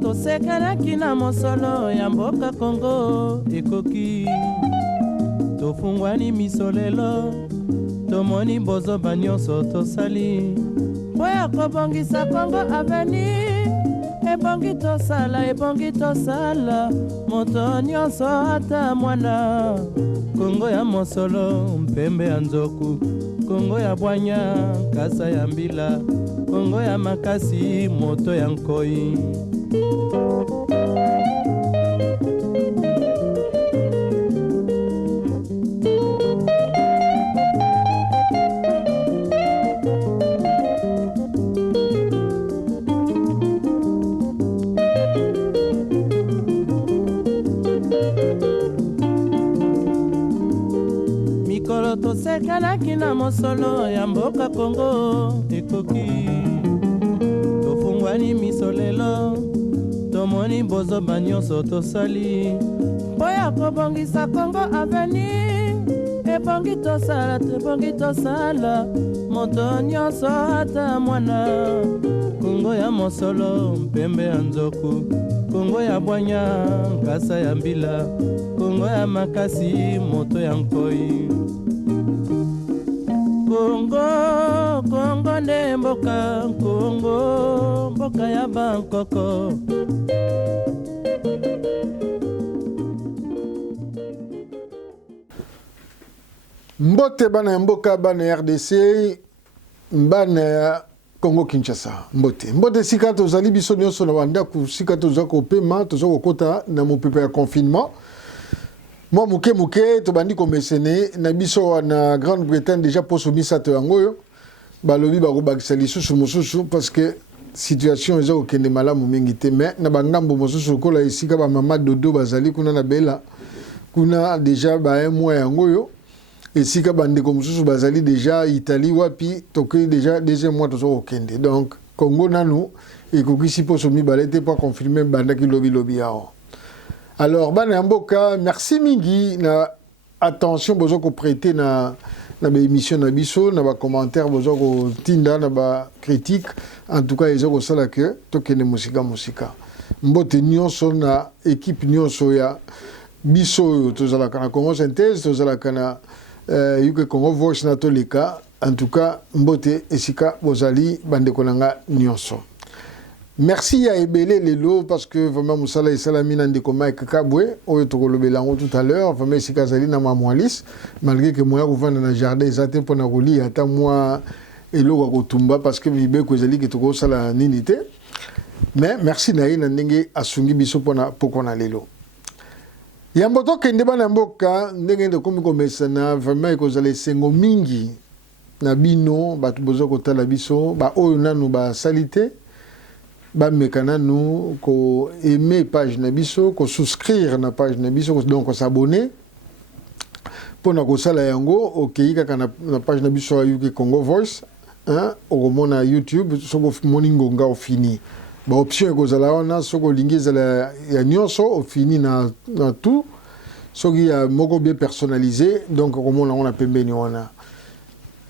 tosekelaki na mosolo ya mboka Kongo ekoki tofungwani miso lelo tomoni bozoba nyonso tosali mpo ya kobongisa Kongo avenir ebongi tosala moto nyonso ata mwana Kongo ya mosolo mpembe ya nzoku Kongo ya bwanya kasa ya mbila Kongo ya makasi moto ya nkoi mikolo tosekelaki na mosolo ya mboka Kongo ekoki tofungwani miso lelo tomoni bozoba nyonso tosali mpo ya kobongisa Kongo avenir ebongi tosala moto nyonso ata mwana Kongo ya mosolo mpembe ya nzoku Kongo ya bwanya nkasa ya mbila Kongo ya makasi moto ya nkoi Kongo nde mboka Kongo mboka ya bankoko Mbote bana ya mboka bana RDC bana ya Congo Kinshasa mbote sika tozali biso nyonso na bandako sika toza kopema toza kokota na mopepe ya confinement moi muke tobandi komesene na biso na Grande-Bretagne déjà poso misato yango balobi bakobakisa lisusu mosusu parce que situation eza kokende malamu mingi te mais na bangambo mosusu kola esika ba mama dodo bazali kuna na bela kuna déjà ba un mois yango esika bandeko mosusu bazali déjà Italie wapi tokoki déjà deuxième mois tozo kokende donc Congo nanu ekokisi poso mibale te pas confirmer bandaki lobi yao. Alors bana mboka merci mingi na attention bozo ko prêter na émission na biso na ba commentaire bozo ko tinda na ba critique en tout cas ezo ko sala que tokene musika mbote nyonso na équipe nyonso ya biso tozala kana Congo Synthèse tozala kana yuke Congo Voice na tolika en tout cas mbote esika bozali bandeko nanga nyonso. Merci à Ebele Lelo parce que vraiment Moussala et Salamina ndeko Mike Kabwe oyo tokolobelango tout à l'heure vraiment esika zali na mamwalis malgré que moi kovanda na jardin ezate pona koli ata moi eloko kotumba parce que bibe ko ezali ke tokosala nini te mais merci na ye na ndenge asungi biso pona pokona lelo yamboto kende bana mboka ndenge ndo komi komesana vraiment ekozala esengo mingi na bino bato bozo kotala biso ba oyo nanu ba salite ba mekana nous ko aimer page na biso ko souscrire na page na biso donc ko s'abonner pona ko sala yango okei kaka na page na biso yuki Congo Voice hein okomona YouTube soko moningo nga ofini ba option ko zala wana soko lingi zala ya nyonso ofini na tout soki ya moko bien personnalisé donc okomona on a pembeni wana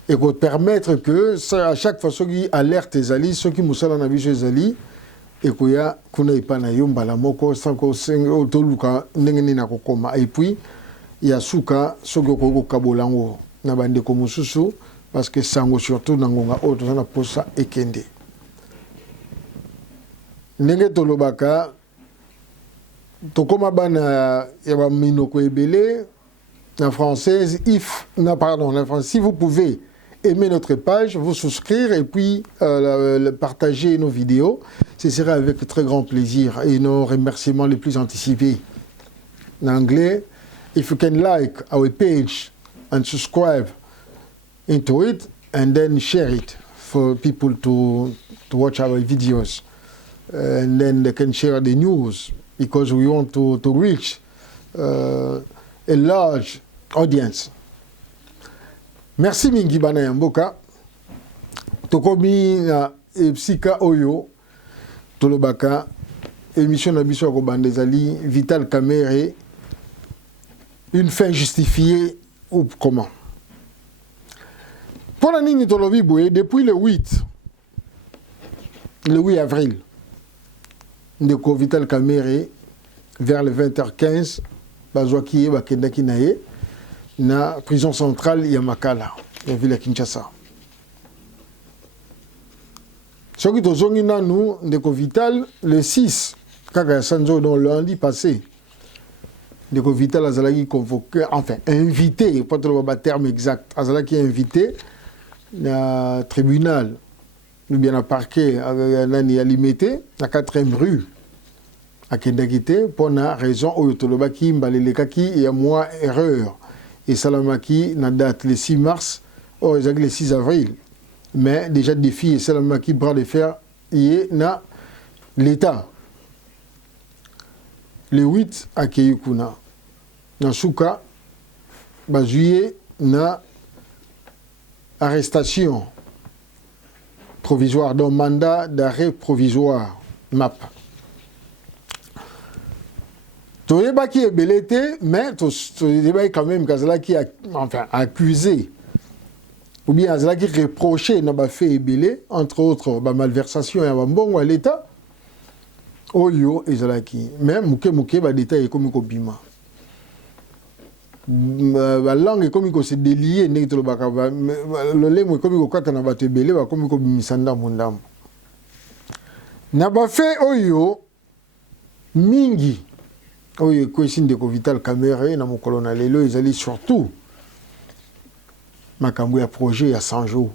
et ko permettre que ça à chaque fois soki alerte ezali soki musala na biso ezali et koya kuna ipana yomba la moko sanko sengo toluka ndenge nini nakokoma et puis ya suka soki ko kabolango na bande ko mususu parce que sango surtout nangonga auto na posa ekende ndenge tolobaka tokoma bana ya ba minoko ebele na française si vous pouvez aimer notre page, vous souscrire et puis partager nos vidéos. Ce sera avec très grand plaisir et nos remerciements les plus anticipés. En anglais, if you can like our page and subscribe into it and then share it for people to watch our videos. And then they can share the news because we want to reach a large audience. Merci mingi bana ya mboka tokomi na Epsika Oyo tolobaka émission na biso ko bandezali Vital Kamerhe une fin justifiée ou comment pour la nini tolobi boye depuis le 8 avril ndeko Vital Kamerhe vers les 20h15 bazwaki ye bakendaki na ye na prison centrale ya Makala ya ville ya Kinshasa. Soki tozongi nanu ndeko Vital le 6 kaka ya sanzo dans lundi passé ndeko Vital azalaki convoqué, enfin invité, pas trop le terme exact, azalaki invité na tribunal ou bien à parquet nani à limité na 4e rue à Kendakite pour na raison oyo tolobaki mbalelekaki ya moi erreur et salamaki na date le 6 mars ou le 6 avril, mais déjà défi et salamaki bras de fer y na l'état le 8 à Keyukuna na suka ba juillet na arrestation provisoire, donc mandat d'arrêt provisoire, MAP. Toyebaki est belleté, mais Toyebaki quand même Kazalaki enfin accusé, ou bien Kazalaki reproché n'a pas fait ébélé, entre autres malversation et bongo à l'État. Oyo Ezalaki, même Mouké ba l'État est comme Kobima. La langue est comme se délier ne to baka le lemo comme ko kata na bato ebele ba comme ko bimisanda mondambo na ba fait oyo mingi oyo ko sinde ko Vital Kamerhe na mokolo na lelo ezali surtout makambo ya projet ya 100 jours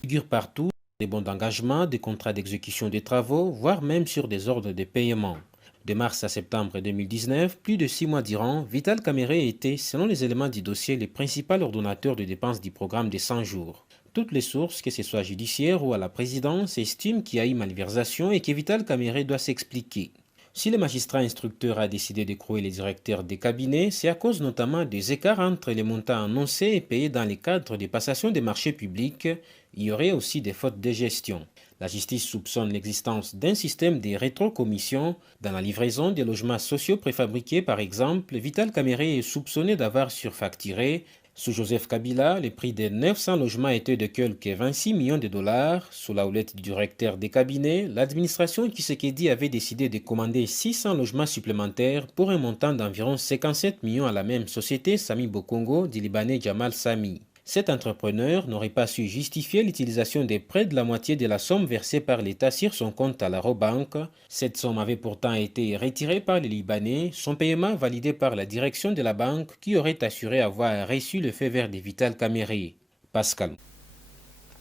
figure partout des bons d'engagement, des contrats d'exécution des travaux, voire même sur des ordres de paiement. De mars à septembre 2019, plus de 6 mois durant, Vital Kamerhe était, selon les éléments du dossier, le principal ordonnateur de dépenses du programme des 100 jours. Toutes les sources, que ce soit judiciaire ou à la présidence, estiment qu'il y a eu malversation et que Vital Kamerhe doit s'expliquer. Si le magistrat instructeur a décidé d'écrouer les directeurs des cabinets, c'est à cause notamment des écarts entre les montants annoncés et payés dans le cadre des passations des marchés publics. Il y aurait aussi des fautes de gestion. La justice soupçonne l'existence d'un système de rétrocommissions. Dans la livraison des logements sociaux préfabriqués, par exemple, Vital Kamerhe est soupçonné d'avoir surfacturé. Sous Joseph Kabila, le prix des 900 logements était de quelque 26 millions de dollars. Sous la houlette du directeur des cabinets, l'administration Tshisekedi avait décidé de commander 600 logements supplémentaires pour un montant d'environ 57 millions à la même société Sami Bokongo du Libanais Jamal Sami. Cet entrepreneur n'aurait pas su justifier l'utilisation de près de la moitié de la somme versée par l'État sur son compte à la Robank. Cette somme avait pourtant été retirée par les Libanais, son paiement validé par la direction de la banque qui aurait assuré avoir reçu le feu vert de Vital Kamerhe. Pascal.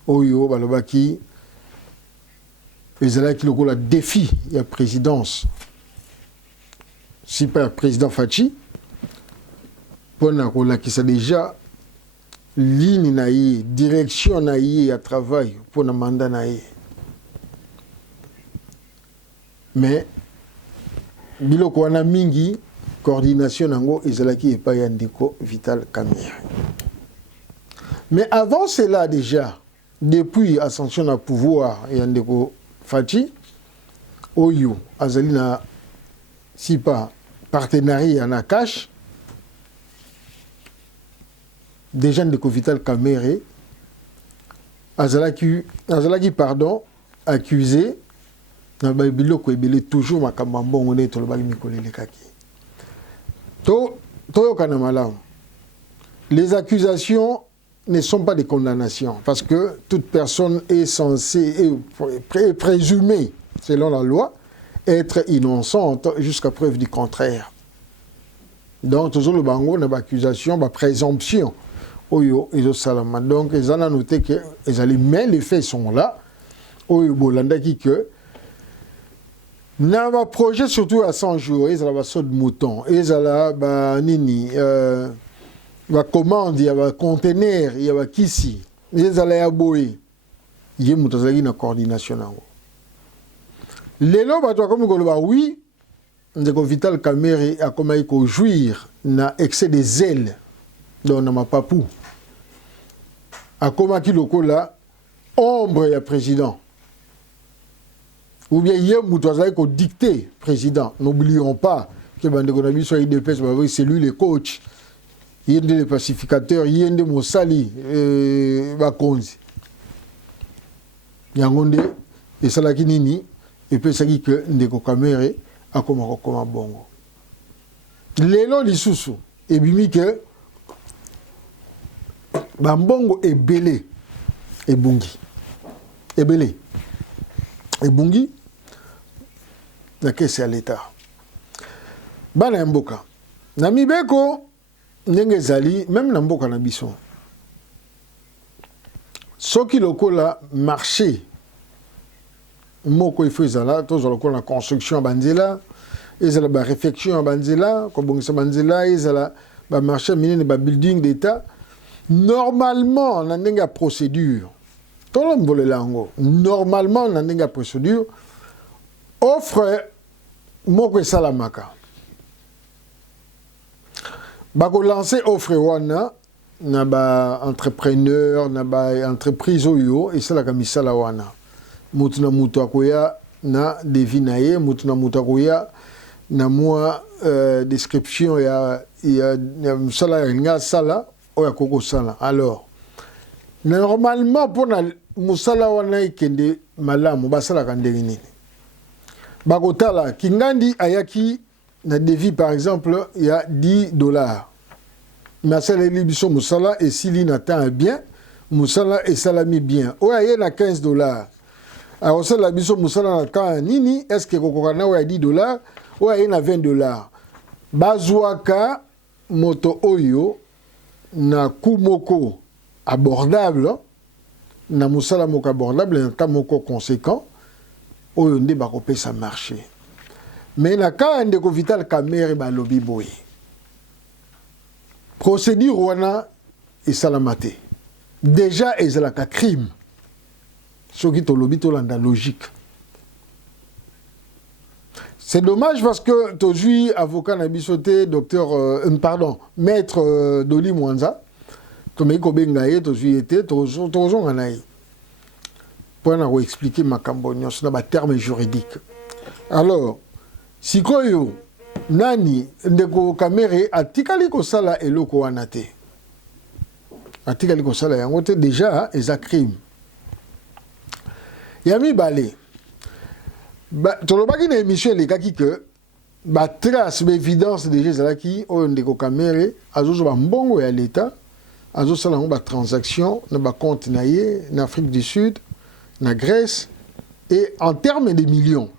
Oyo balobaki ezalaki lokola défi ya présidence. Si pas président Fachi, pona kolakisa déjà ligne na ye, direction na ye à travail pour na mandat na ye. Mais biloko wana mingi coordination nango ezalaki epai ya ndeko Vital Kamerhe. Mais avant cela déjà, depuis ascension à pouvoir ya ndeko Fachi, oyo azali na si pas partenariat na cash déjà de Vital Kamerhe azalaki pardon accusé na biloko ebele toujours makambo mbongo ne tolobaki mikolelekaki to yokana malamu. Les accusations ne sont pas des condamnations parce que toute personne est censée est présumée selon la loi être innocente jusqu'à preuve du contraire. Donc toujours le bango na accusation ba présomption Oyo Salama. Donc, ils ont noté que mais les faits sont là. Oyo Bolandaki que n'a projet surtout à 100 jours, ils ont saut de mouton, ils ont nini, commande, il y a conteneur, il y a kisi, ils ont aboyer. Il y a une coordination. Les lois, comme oui, Vital Kamerhe a commencé à jouir na excès de zèle dans ma papou. A komaki lokola ombre ya président. Ou bien hier moutouazai ko dicté président. N'oublions pas que bandeko na biso IDPS c'est lui le coach. Yende le pacificateur, yende Mosali Bakonzi. Yangonde esalaki nini epesaki ke ndeko Kamere akomaka koma bongo lelo lisusu ebimi ke bambongo ebele ebungi na kese ya l'État bana ya mboka na mibeko ndenge ezali même na mboka na biso soki lokola marché moko ifo ezala tozala lokola na construction ya banzela ezala baréfection ya banzela kobongisa banzela ezala bamarché minene babuilding d'État normalement na ndenge ya procédure tolombolela yango normalement na ndenge ya procédure offre moko esalamaka bakolancer offre wana na ba-entrepreneur na ba-entreprise oyo esalaka misala wana mutu na mutu akoya na devis na ye mutu na mutu akoya na mwa description ya misala ya linga sala oyo akoko sala alors normalement mpona mosala wana ekende malamu basalaka ndenge nini bakotala kingandi ayaki na devis par exemple ya $10 mais asaleli biso mosala esili na temps bien mosala esalami bien oyo aye na $15 akosala biso mosala na temps nini est ce que kokoka na oyo ya $10 oyo aye na $20 bazwaka moto oyo na coût moko abordable na mosala moko abordable na temps moko conséquent oyo nde bakopesa marché mais na ka ndeko Vital Kamerhe balobi boye procédure wana esalama te déjà ezalaka crime soki tolobi tolanda logique c'est dommage parce que tozwi avocat na biso te maître Doli Mwanza tomeki kobenga ye tozwi ye te tozonga na ye mpona koexplike makambo nyonso na baterme juridique alors sikoyo nani ndeko Kamerhe atikali kosala eloko wana te atikali kosala yango te déjà eza crime ya mibale tolobaki na émission elekaki ke batrace baévidence déjà ezalaki oyo ndeko Kamerhe azozwa bambongo ya l'État azosala yango batransaction na bacompte na ye na Afrique du Sud na Grèce et en termes de millions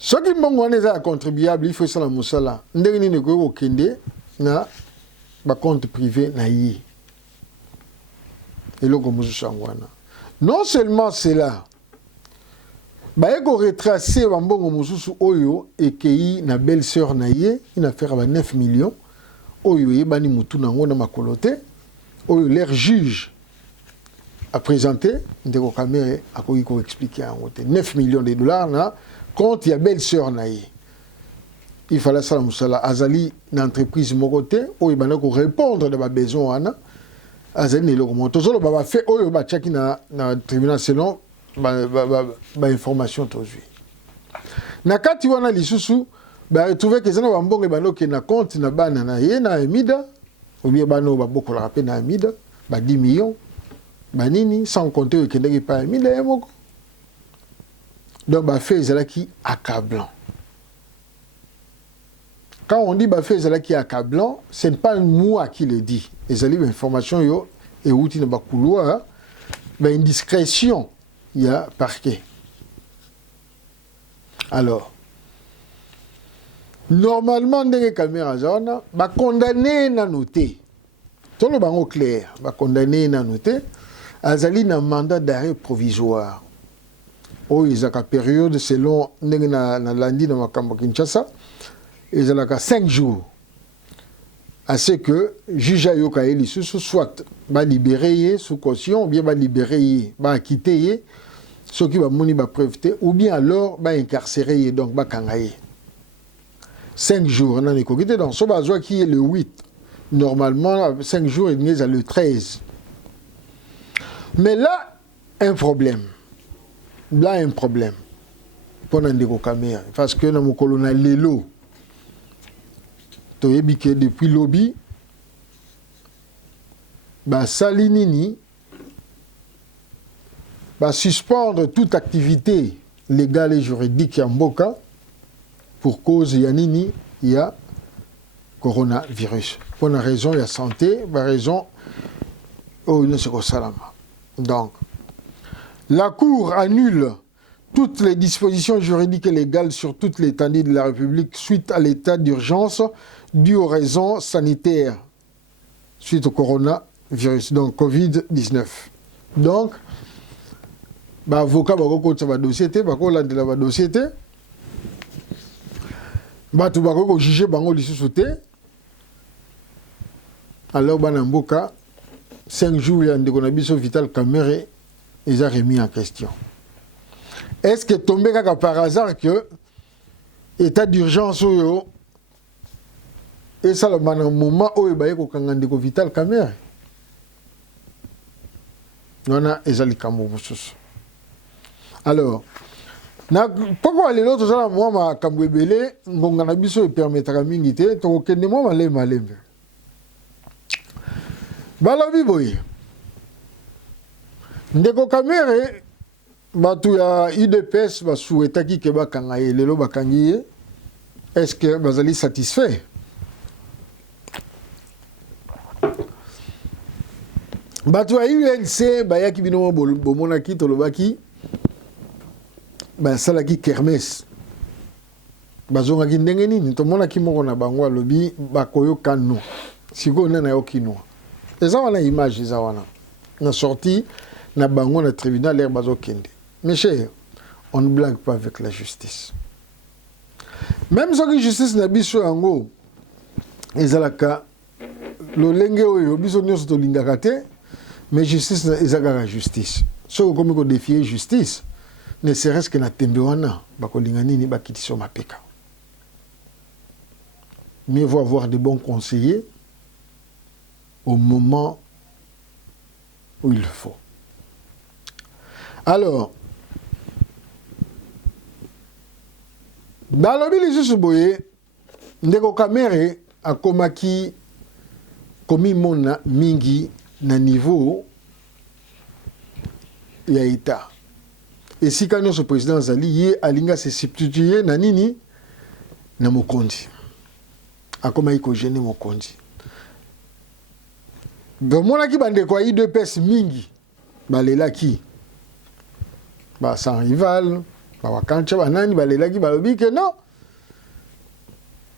soki mbongo wana eza ya contribuable il faut esala mosala ndenge nini ekoki kokende na bacompte privé na ye eloko mosusu yango wana non seulement cela baye koretrace bambongo mosusu oyo ekei na belle sœur na ye une affaire ya 9 millions oyo eyebani mutu nango na makolo te oyo leur juge a présenté ndeko Kamerhe akoki koexplike yango te 9 millions de dollars na compte ya belle sœur na ye il fallait sala mosala azali na entreprise moko te oyo ebanda korépondre na babesoin wana azali na eloko moko tozoloba bafe oyo batiaki na tribunal selon bainformation tozwi na kati wana lisusu baretrouve ke eza na bambongo ebanda okende na compte na bana na ye na Amida obie bana oyo babokolaka mpe na Amida ba 10 millions banini sans compter oyo ekendaki pa Amida ye moko donc bafe ezalaki accablant. Quand on dit bafe ezalaki accablant, ce n'est pas moi qui le dis. Ezali information yo et outi na bakouloir, indiscrétion il y a parquet. Alors normalement ndenge caméra zona ba condamné na noté. Tolo bango clair, ba condamné na noté azali na mandat d'arrêt provisoire. Oh, ils ont une période selon na lundi dans Makambo Kinshasa, ils ont 5 jours. À ce que juge Ayoka Eli soit va libérer sous caution, ou bien va libérer, va quitter, ce qui va moni va preuveter, ou bien alors va incarcérer, donc va kangaye. 5 jours, on a écouté dans ce bazois qui est le 8. Normalement, 5 jours, il est le 13. Mais là, un problème. Là, un problème. Pour Ndeko Kamerhe. Parce que nous avons lelo. Depuis lobby, Salinini, va suspendre toute activité légale et juridique en Mboka pour cause yanini il y a coronavirus. Pour une raison il y a santé, pour une raison donc la Cour annule toutes les dispositions juridiques et légales sur toute l'étendue de la République suite à l'état d'urgence dû aux raisons sanitaires suite au coronavirus, donc Covid-19. Donc, avocat va dossier va dossier va juger bango alors banamboka 5 jours il y a un Vital Kamerhe ils ont remis en question. Est-ce que tombé par hasard que état d'urgence et ça le moment où il y a Vital Kamerhe on a ezali kambo mususu. Alors pourquoi les autres ça moi ma kambo ebele ngonga na biso permettra mingi te to kende moi malembe balobi boye ndeko Kamerhe batu ya UDPS basuetaki ke bakanga ye lelo bakangi ye. Est-ce que bazali satisfait? Batu ya UNC bayaki bino bomonaki tolobaki basalaki kermesse bazongaki ndenge nini tomonaki moko na bango alobi bakoyoka no sikoyo nde nayoki no eza wana image eza wana na sorti na bango na tribunal l'air bazokende. Mes chers, on ne blague pas avec la justice. Même si la justice n'a biso yango ezalaka lolenge oyo biso nyonso tolingaka te, mais justice ezalaka la justice. Soki okomi kodéfier justice, ne serait-ce que na tembe wana bakolinga nini bakitiso mapeka. Mieux vaut avoir de bons conseillers au moment où il le faut. Alors, dans le bilis boye, ndeko Kamerhe akomaki komi mona mingi na niveau ya état. Et si quand notre président Zali ye alinga se substituer na nini na mokondi. Akomaki ko gêner mokondi. Donc mona ki bande ko UDPS mingi balelaki sans rival, wakancha banani balelaki balobi que non.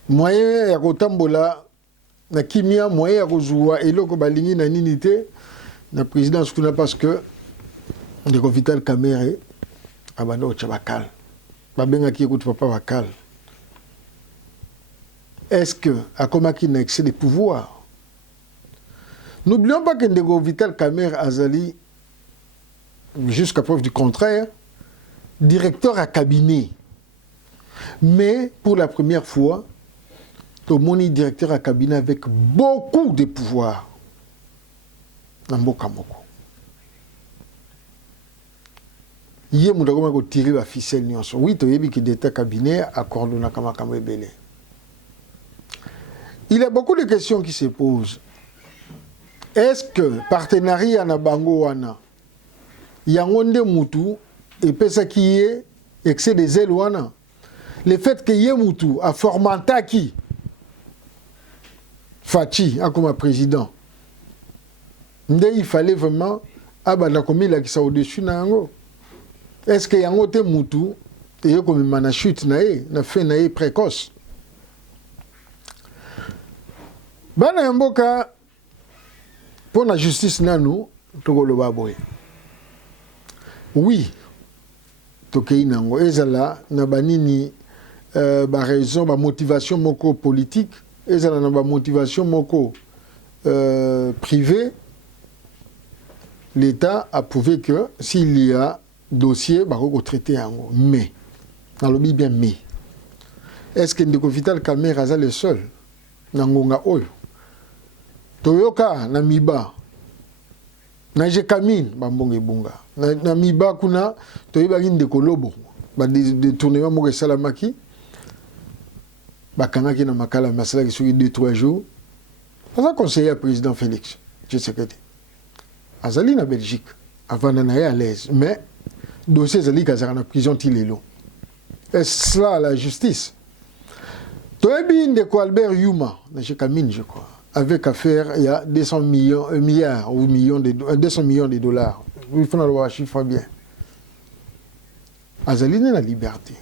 Moyen ya kotambola na kimia moyen ya kozwa eloko balingi na nini te na présidence kuna parce que ndeko Vital Kamerhe abando chabakal. Babengaki écoute papa bakal. Est-ce que akomaki na excès de pouvoir? N'oublions pas que ndeko Vital Kamerhe azali jusqu'à preuve du contraire, directeur à cabinet. Mais pour la première fois, Tomoni directeur à cabinet avec beaucoup de pouvoir. Namboka moko. Yé moudagoma ko tirer la ficelle nyonso. Oui, to yebi ki directeur cabinet accorde na kama ebele. Il y a beaucoup de questions qui se posent. Est-ce que partenariat na bango wana yangonde mutu et pesa qui est excès des ailes wana le fait que yé mutu a formataki Fachi a comme président nde il fallait vraiment abanda komi la kisa au-dessus na yango. Est-ce que yango te mutu et yo comme mana chute na fait na précoce bana mboka pour la justice nanu tokoloba boye. Oui, tokei nango ezala na banini ba raison ba motivation moko politique ezala na ba motivation moko privée. L'État a prouvé que s'il y a dossier bako traité yango. Mais nalobi bien mais est-ce que ndeko Vital Kamerhe aza le seul nangonga oyo toyoka na miba na jekamine bambonge bunga na miba kuna toyebaki ndeko lobo ba détournement moko esalamaki bakangaki na makala masalaki soki 2-3 jours aza conseiller ya président Félix Tshisekedi azali na Belgique avant d'en aller à l'aise. Mais, dossier Zali Kazara en prison Tilelo. Est-ce cela la justice? Toebi Ndeko Albert Yuma, je crois, avec affaire, il y a 200 millions, milliards ou millions de, 200 millions de dollars. Il faut avoir un chiffre bien. Azali n'a la liberté.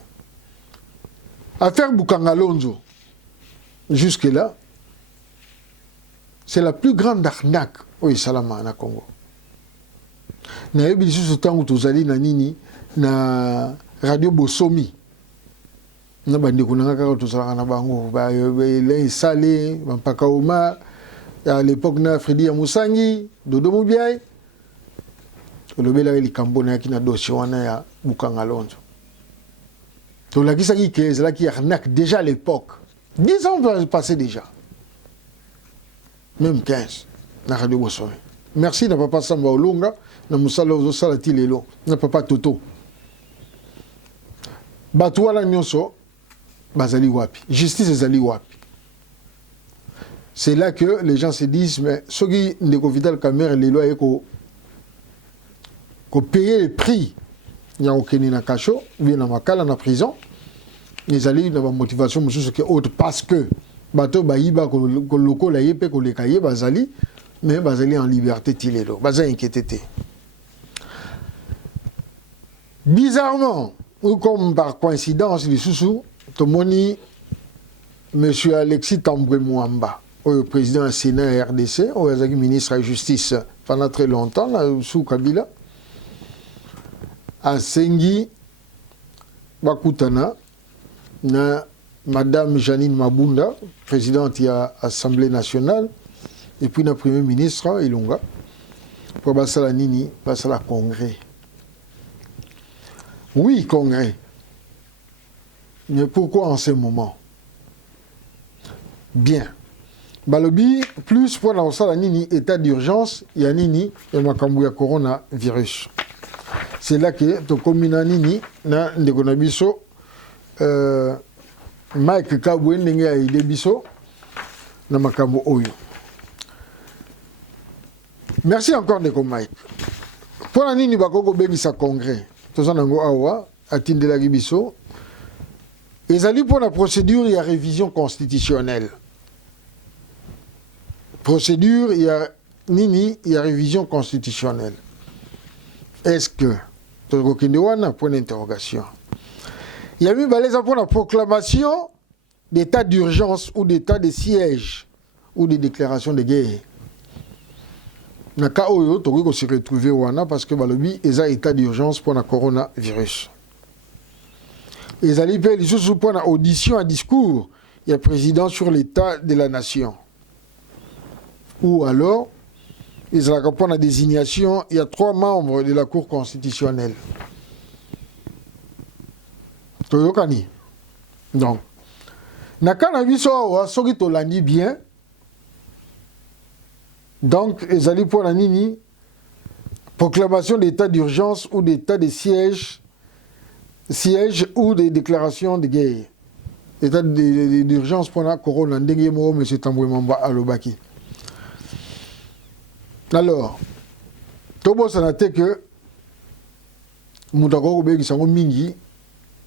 Affaire Bukangalonzo, jusque-là, c'est la plus grande arnaque au Salama na Congo. Na yebi lisusu tangu tozali na nini na radio Bosomi. Na bandeko na kaka tozalaka na bango ba le salé mpaka Oma à l'époque na Fredi Amusangi Dodo Mubiai. Lobela likambo na kina dossier wana ya Bukangalonzo. To la kisaki ke zala ki arnaque déjà à l'époque. 10 ans passé déjà. Même 15 na radio Bosomi. Merci na papa Samba Olunga na musala ozo sala tilelo na papa Toto. Batu wala nyonso bazali wapi. Justice ezali wapi. C'est là que les gens se disent mais soki ndeko Vital Kamerhe les lois eko ko payer le prix ya okeni na kacho bien na makala na prison ezali na ba motivation mususu ke autre parce que bato bayiba ko lokola yepe ko lekaye bazali mais bazali en liberté tilelo bazali inquiété. Bizarrement ou comme par coïncidence les sous tomoni monsieur Alexis Tambwe Mwamba au président du Sénat RDC au ministre de la Justice pendant très longtemps là, sous Kabila a Sengi Bakutana na madame Janine Mabunda présidente de l'Assemblée nationale et puis le premier ministre Ilunga pour basala nini basala congrès. Oui, congrès. Mais pourquoi en ce moment? Bien. Balobi, plus pour la nini état d'urgence, il y a nini et makambu ya coronavirus. C'est là que to komina nini na ndeko biso Mike Kabwe ndenge ya ide biso na makambu oyo. Merci encore ndeko Mike. Pour la nini bakoko bengisa congrès. Tozanango awa atindelaki biso ezali pour la procédure il y a révision constitutionnelle. Procédure il y a nini il y a révision constitutionnelle. Est-ce que Togokindewana point d'interrogation. Il y a eu balèze pour la proclamation d'état d'urgence ou d'état de siège ou de déclaration de guerre. Na ka oyo tokoki se retrouver wana parce que balobi eza état d'urgence pour la coronavirus. Ezali pe lisusu pour la audition à discours il y a président sur l'état de la nation. Ou alors ezalaka pour la désignation il y a 3 membres de la Cour constitutionnelle. Toyokani. Donc na kana biso wa soki tolandi bien. Donc, ezali pour la nini, proclamation d'état d'urgence ou d'état de siège ou de déclaration de guerre. État d'urgence pour la corona, ndenge mo M. Tambwe Mwamba alobaki. Alors, tobo sanate que Moutako Koubeki Sango Mingi,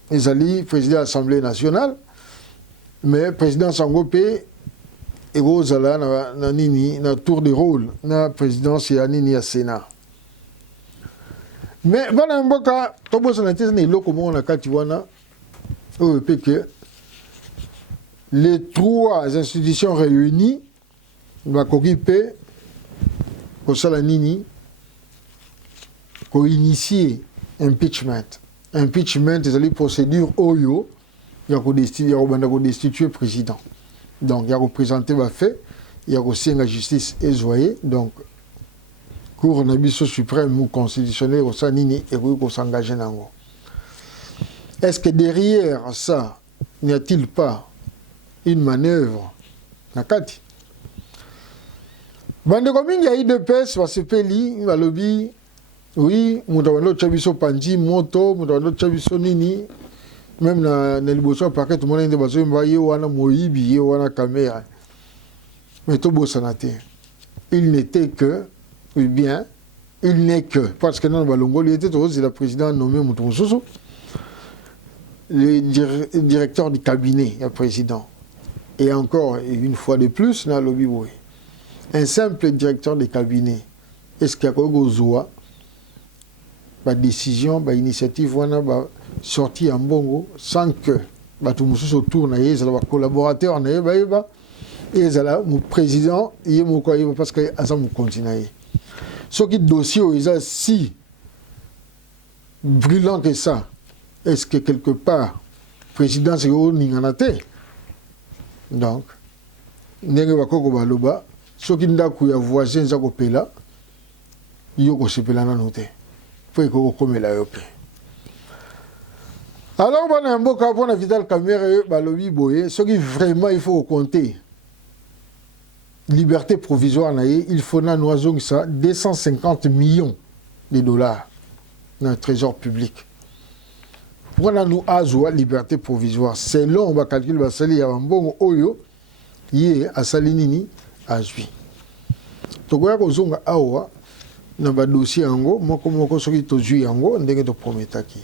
ezali président de l'Assemblée nationale, mais président Sango P. Et Rosala na nini na tour de rôle na présidence ya nini ya Sénat. Mais bana mboka tobo sanate na iloko mo na kati wana o pe que les 3 institutions réunies va kokipe ko sala nini ko initier impeachment. Impeachment ezali procédure oyo ya ko destituer président. Donc, il y a représenté ma fait, il y a aussi la justice ézoyée, donc, Cour Nabiso suprême ou constitutionnel, au Sanini, et qu'on s'engage dans l'eau. Est-ce que derrière ça, n'y a-t-il pas une manœuvre? Nakati. Bande comme il y a eu de pèse, va se peli, va lobby, oui, Moutawano Chabiso Panji, Moto, Moutawano Chabiso Nini, même dans le bosso paquet tout le monde est basé envoyé wana moyibi wana caméra mais tout beau sanate il n'était que bien il n'est que, parce que dans le Balongo, il était aussi le président nommé Moutonsoso, le directeur du cabinet, le président. Et encore, une fois de plus, dans le Biboui, un simple directeur de cabinet, est-ce qu'il y a quoi ma décision, ma initiative, voilà, sortie en bongo, sans que tout le monde autour, les collaborateurs, et mon président, parce que ça me continue. Ce qui dossier est si brûlant que ça, est-ce que quelque part, le président c'est Ninganate? Donc, nenge bakoko baloba, soki ndaku ya voisin za kopela, yoko sepela na note. Faut ko komela yope. Alors bana mboka pona Vital Kamerhe balobi boye, soki vraiment il faut compter. Liberté provisoire naïe, il faut na noison ça 250 millions de dollars dans le trésor public. Pour nous azwa liberté provisoire, selon on calcul basali ya mbongo oyo yé a salinini azwi. Tokoya kozonga awa na ba dossier yango moko soki tozwi yango ndenge to prometaki.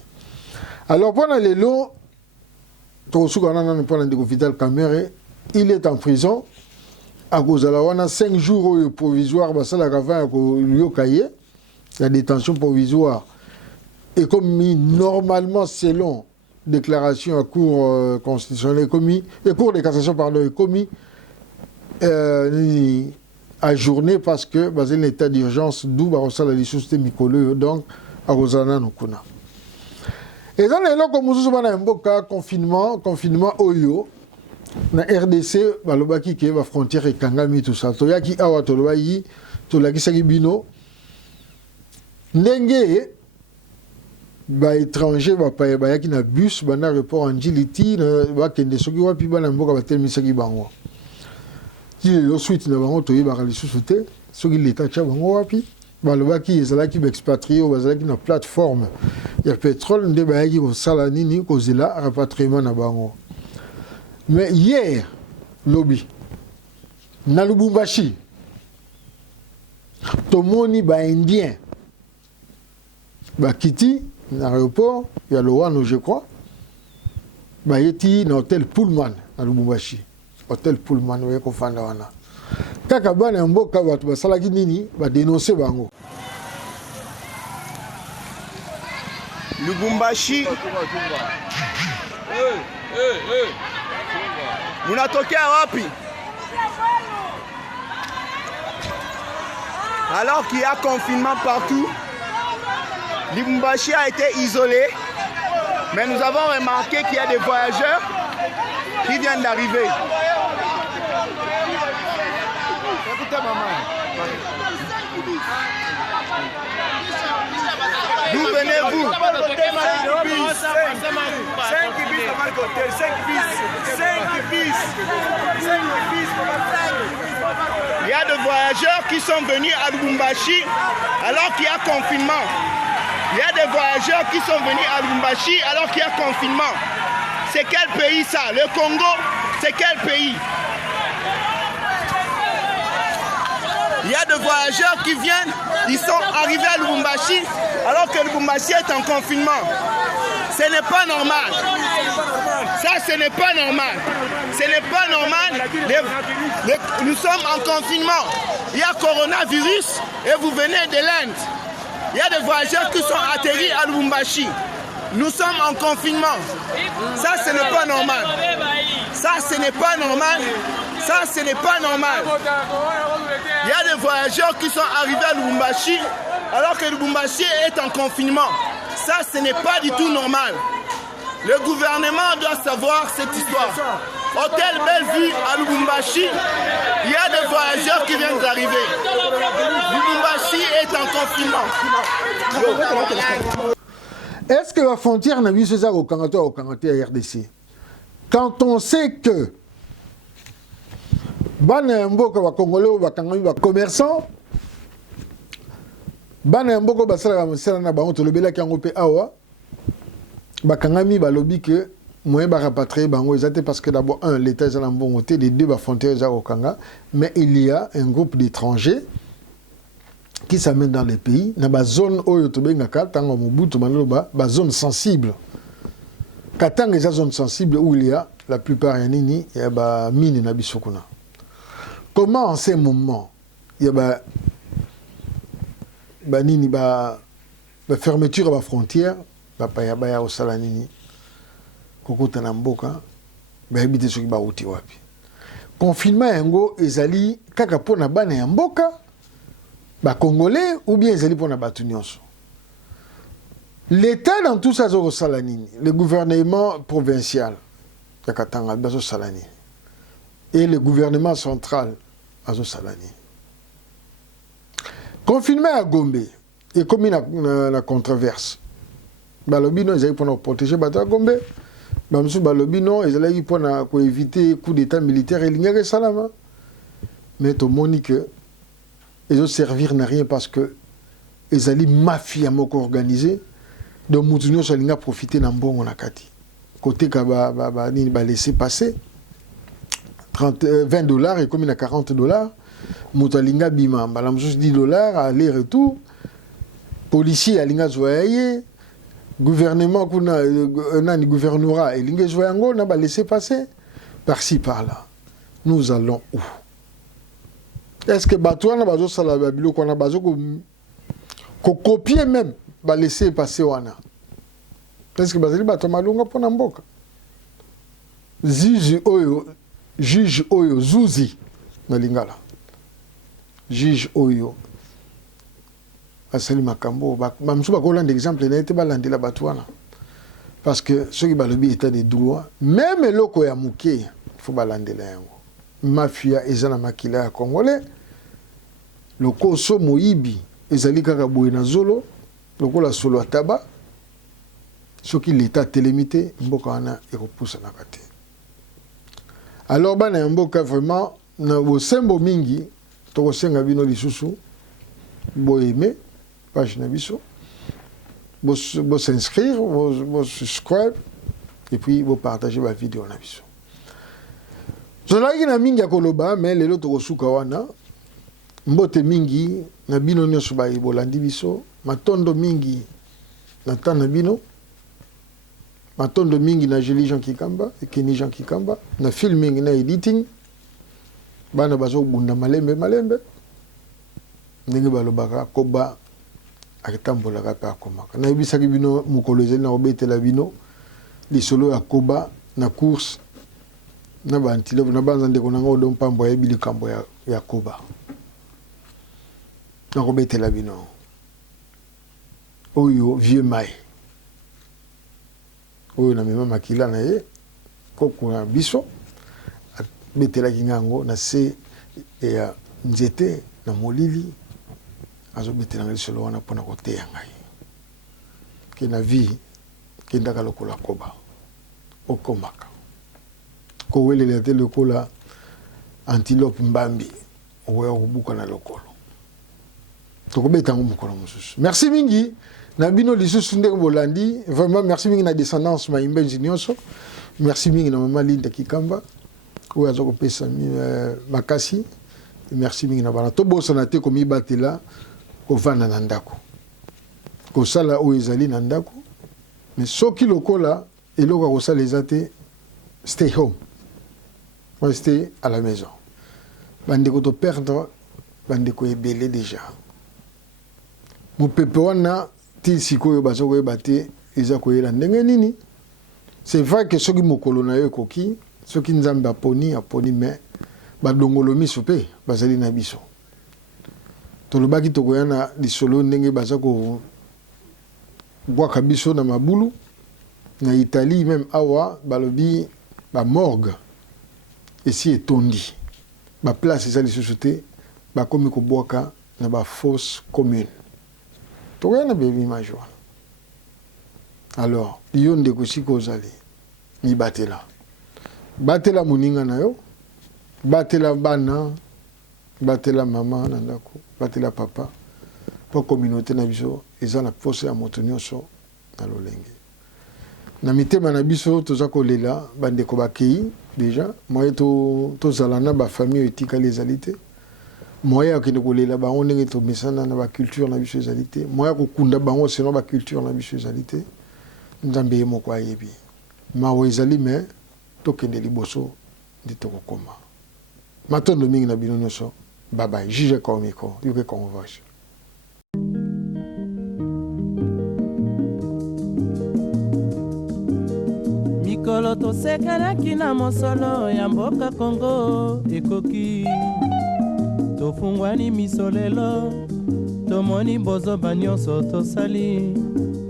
Alors pendant les lots tosuka nana pendant de Vital Kamerhe, il est en prison. À cause de la 5 jours provisoire, la détention provisoire est commis normalement selon déclaration à cour constitutionnelle commis et cour de cassation pardon est commis à journée parce que basé l'état d'urgence d'où la licence Mikolo donc à Rosana Nukuna. Et dans les locs comme nous confinement oyo. Na RDC balobaki ke ba frontière ekangami tout ça to yaki awa to loyi to lakisaki bino ndenge ba étranger ba yaki na bus bana report en Djiliti ba kende soki wapi bana mboka batelmisaki bango ki le suite na bango to yeba kali susute soki l'état tcha bango wapi balobaki ezalaki ba expatrié ou bazalaki na plateforme ya pétrole nde ba yaki ko sala nini ko zela rapatriement na bango. Mais hier, lobby, na Lubumbashi, tomoni ba indien, ba kiti, na l'aéroport, il y a le Wano, je crois, ba yeti na hôtel Pullman, na Lubumbashi. Hôtel Pullman, vous voyez qu'on fait là. Kaka bana mboka batu ba salaki nini, ba dénoncer bango. Lubumbashi. Munatokea wapi? Alors qu'il y a confinement partout, Lubumbashi a été isolé, mais nous avons remarqué qu'il y a des voyageurs qui viennent d'arriver. D'où venez-vous? 5 bis. Il y a des voyageurs qui sont venus à Lubumbashi alors qu'il y a confinement. Il y a des voyageurs qui sont venus à Lubumbashi alors qu'il y a confinement. C'est quel pays ça? Le Congo, c'est quel pays? Il y a des voyageurs qui viennent, ils sont arrivés à Lubumbashi alors que Lubumbashi est en confinement. Ce n'est pas normal. Ça, ce n'est pas normal. Ce n'est pas normal. Nous sommes en confinement. Il y a coronavirus et vous venez de l'Inde. Il y a des voyageurs qui sont atterris à Lubumbashi. Nous sommes en confinement. Ça, ce n'est pas normal. Ça, ce n'est pas normal. Ça, ce n'est pas normal. Il y a des voyageurs qui sont arrivés à Lubumbashi alors que Lubumbashi est en confinement. Ça, ce n'est pas du tout normal. Le gouvernement doit savoir cette histoire. Hôtel Bellevue à Lubumbashi, il y a des voyageurs qui viennent d'arriver. Lubumbashi est en confinement. Est-ce que la frontière n'a vu ça au Canada à RDC? Quand on sait que Banembo va Congolais ou va commerçant, Banembo va faire na bango to lebela kango pe awa, bakangami ba lobby que moyen ba rapatrier bango exacté parce que d'abord l'état est en bon côté, les deux ba frontières au Kanga, mais il y a un groupe d'étrangers qui s'amène dans les pays, dans la zone où il y a une zone sensible. Quand il y a une zone sensible où il y a la plupart il y a des mines na bisokuna. Comment en ces moments il y a la fermeture de la frontière, il au Salanini, Kokota Namboka, habité sur le wapi. Confinement yango ezali kaka pona bana ya mboka ba congolais ou bien ezali pona batu nyonso. L'État dans tout ça zo Salanini, le gouvernement provincial ya Katanga bazo Salanini et le gouvernement central azo Salanini. Confinement à Gombe et comme la controverse. Balobino ezali pona protéger batu à Gombe. Bamsou Balobino, ils allaient pour éviter coup d'état militaire et l'ignorer salama. Mais tout le monde dit que ils ont servir n'a rien parce que ils allaient mafia moko organisée. Donc Moutounio Salinga profiter d'un bon on a kati. Côté kaba laisser passer $20 et comme il a $40, Moutalinga bima, balamsou $10 aller-retour. Policier alinga zoyaye. Gouvernement le gouvernorat et l'ingénieur n'a pas laissé passer par-ci par-là. Nous allons où? Est-ce que Batouana bazo salababilo qu'on a bazo qu'on copie même va laisser passer wana? Est-ce que bazali batomalunga pour namboka? Juge oyo zuzi na lingala. Juge oyo asali makambo bamsu bakolanda exemple na été balandi la batwana parce que ceux qui balobi état de droit même loko ya muke faut balandela yango mafia ezana makila ya congolais loko so moyibi ezali kaka boye na zolo loko la solo ataba ceux qui l'état télémité mboka wana ekopousa na kate alors bana mboka vraiment na bosembo mingi to senga bino lisusu boyeme page Nabiso, vous s'inscrire, vous subscribe, et puis vous partagez ma vidéo Nabiso. Je l'ai na mingi akoloba, mais les autres suka wana, mbote mingi na bino nyoso ba ibolandi biso, matondo mingi na tana bino, matondo mingi na Jeli Jean Kikamba, et Kenny Jean Kikamba, na filming na editing, bana bazo bunda malembe, ndenge balobaka koba akitambola kapa akomaka na ibisaki bino mukolozeli na obetela bino lisolo ya koba na course na bantilope na banza ndeko nanga odo mpambo ya bili kambo ya koba na obetela bino oyo vieux mai oyo na mema makila na ye koko na biso betela kingango na se ya nzete na molili azobetela ngisolo wana pona koteya ngai ke na vie ke ndaka lokola koba okomaka ko welela te lokola antilope mbambi oya kobuka na lokolo tokobeta ngo mokolo mosusu merci mingi na bino lisusu ndenge bolandi vraiment merci mingi na descendance maimbe nyonso merci mingi na mama Linda Kikamba oyo azokopesa makasi merci mingi na bana tobosana te komi batela kovanda na ndako kosala oyo ezali na ndako mais soki lokola eloko kosala eza te stay home rester à la maison bandeko to perdre bandeko ebele déjà mopepe wana ti sikoyo bazokoyeba te eza koyela ndenge nini c'est vrai que soki mokolo na yo ekoki soki nzambe aponi mais badongolo miso mpe bazali na biso tolobaki tokoya na lisolo ndenge baza kobwaka biso na mabulu na Italie même awa balobi bamorgue esi etondi baplace eza lisusu te bakomi kobwaka na bafosse commune tokoya na beimage wana alors yo ndeko sika ozali batela moninga na yo batela bana batela mama na ndako batela papa po communauté na biso eza na poso ya moto nyonso na lolenge na mitema na biso toza kolela bandeko bakei déjà moye tozala na bafamille etikali ezali te moya okende kolela bango ndenge tomesana na baculture na biso ezali te moya kokunda bango selon baculture na biso ezali te nzambe ye moko ayebi mawa ezali me tokende liboso nde tokokoma matondo mingi na bino nyonso babai juge komiko yoke convoche mikolo tosekanaki na mosolo ya mboka Kongo ekoki tofungwani miso lelo tomoni bozoba nyonso tosali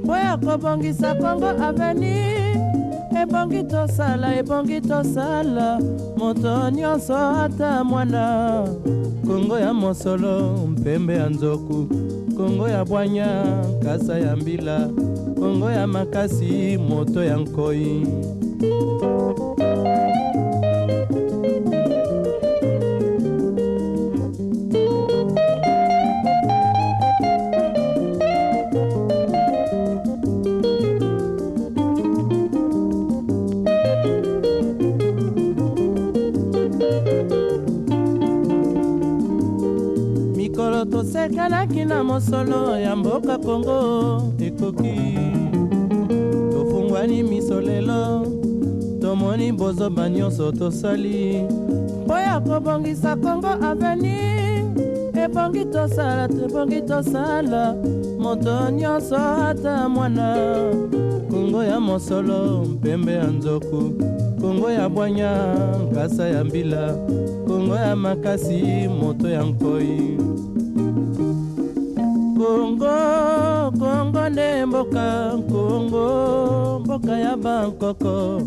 mpo ya kobongisa Kongo aveni ebongi tosala moto nyonso ata mwana Kongo ya mosolo mpembe ya nzoku Kongo ya bwanya kasa ya mbila Kongo ya makasi moto ya nkoi mikolo tosekanaki na mosolo ya mboka Kongo ekoki tofungwani miso lelo tomoni bozoba nyonso tosali mpo ya kobongisa Kongo aveni ebongi tosala moto nyonso ata mwana Kongo ya mosolo mpembe ya nzoku Kongo ya bwanya nkasa ya mbila Kongo ya makasi moto ya nkoi Kongo nde mboka Kongo mboka ya bankoko